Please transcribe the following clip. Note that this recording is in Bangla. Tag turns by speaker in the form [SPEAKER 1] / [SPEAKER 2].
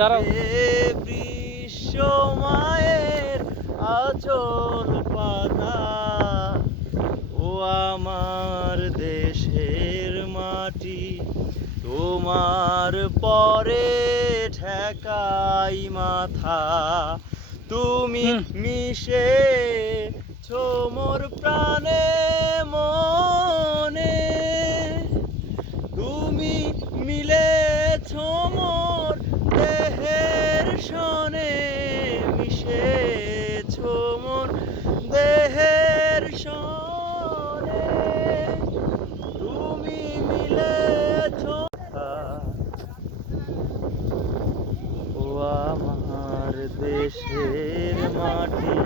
[SPEAKER 1] দাঁড়াও।
[SPEAKER 2] বিশ্ব মায়ের আচল পাতা ও আমার দেশের মাটি তোমার পরে ঠেকাই মাথা তুমি। মিশে মোর প্রাণে দেহের সনে মিশেছ মোর দেহের সনে তুমি মিলেছ। ও আমার দেশের মাটি